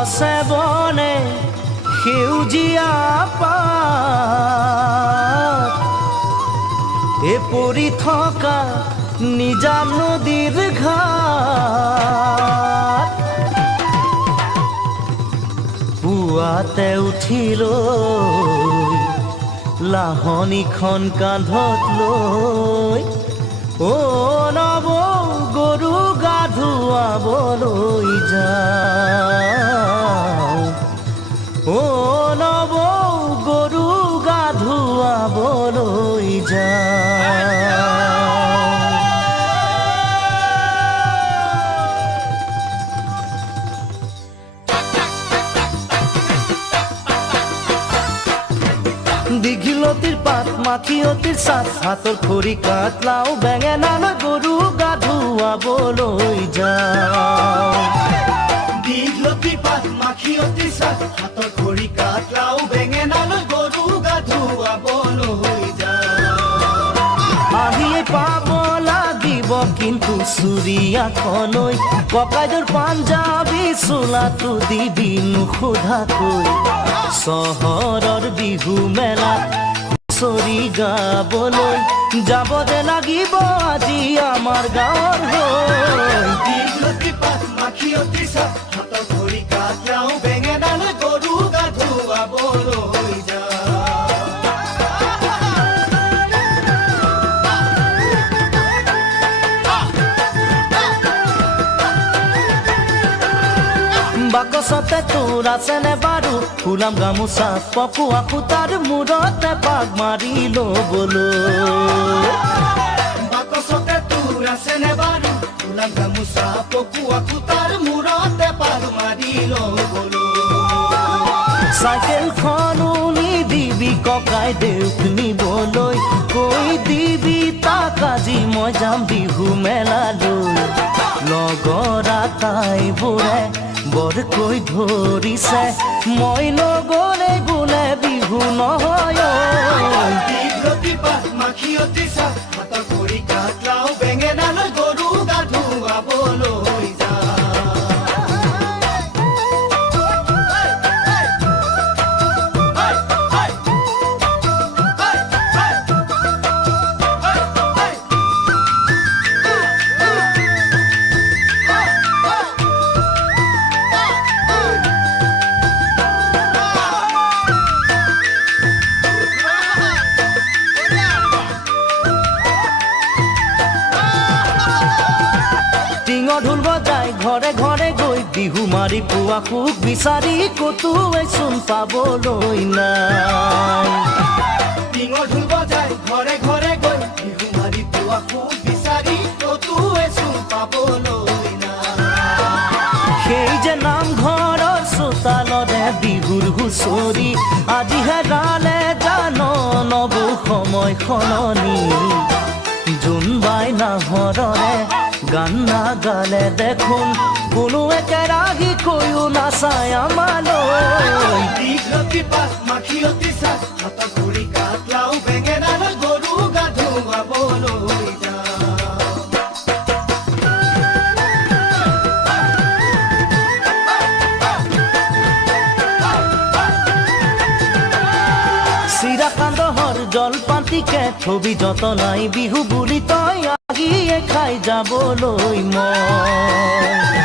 গছে বনে সেউজীয়া পাত এ পৰি থকা নিজান নদীৰ ঘাট পুৱাতে উঠিলৈ লাহনীখন কান্ধত লৈ অ নব গৰু গা ধুৱাবলৈ যাওঁ অ নব গৰু গা ধুৱাবলৈ যাওঁ দীঘলতিৰ পাত মাখিয়তিৰ চাট হাতৰ খৰি কাট লাও বেঙেনালৈ গৰু গা ধুৱাবলৈ যাওঁ দীঘলতিৰ পাত মাখিয়তিৰ চাট হাতৰ খৰি কাট লাও বেঙেনালৈ গৰু গা ধুৱাবলৈ যাওঁ আহিয়ে পাব লাগিব কিন্তু চুৰিয়াখনৈ ককাইদেউৰ পাঞ্জাবী চোলাটো দিবি নোসোধাকৈ চহৰৰ বিহু মেলাত হুঁচৰি গাবলৈ যাব যে লাগিব আজি আমাৰ গাঁৱৰ হৈ দীঘলতিৰ পাত মাখিয়তিৰ চাট হাতৰ খৰি কাট লাও বেঙেনালৈ গৰু গা ধুৱাবলৈ যাওঁ বাকচতে তোৰ আছেনে বাৰু ফুলাম গামোচা পকোৱা সূতাৰ মূৰতে পাক মাৰি ল'বলৈ বাকচতে তোৰ আছেনে বাৰু ফুলাম গামোচা পকোৱা সূতাৰ মূৰতে পাক মাৰি ল'বলৈ চাইকেলখনো নিদিবি ককাইদেউক নিবলৈ কৈ দিবি তাক আজি মই যাম বিহু মেলালৈ লগৰ আটাইবোৰে বৰকৈ ধৰিছে মই নগ'লে বোলে বিহু নহয় দীঘলতিৰ পাত মাখিয়তিৰ চাট হাতৰ খৰি কাট লাও বেঙেনালৈ গৰু গা ধুৱাবলৈ যাওঁ টিঙৰ ঢোল বজাই ঘৰে ঘৰে গৈ বিহু মাৰি পোৱা সুখ বিচাৰি ক'তোৱে চোন পাবলৈ নাই টিঙৰ ঢোল বজাই ঘৰে ঘৰে গৈ বিহু মাৰি পোৱা সুখ বিচাৰি ক'তোৱে চোন পাবলৈ নাই সেই যে নামঘৰৰ চোতালৰে বিহুৰ হুঁচৰি আজি হেৰালে জান নবৌ সময় সলনি জোনবাই নাহৰৰে গান নাগালে দেখোন কোনো একেৰাহি কৈও নাচায় আমালৈ দীঘলতিৰ পাত মাখিয়তিৰ চাট হাতৰ খৰি কাট লাও বেঙেনালৈ গৰু গা ধুৱাবলৈ যাওঁ চিৰাকান্দহৰ জলপাতিকে থবি যতনাই বিহু বুলি তই আগিয়ে খাই যাবলৈ মই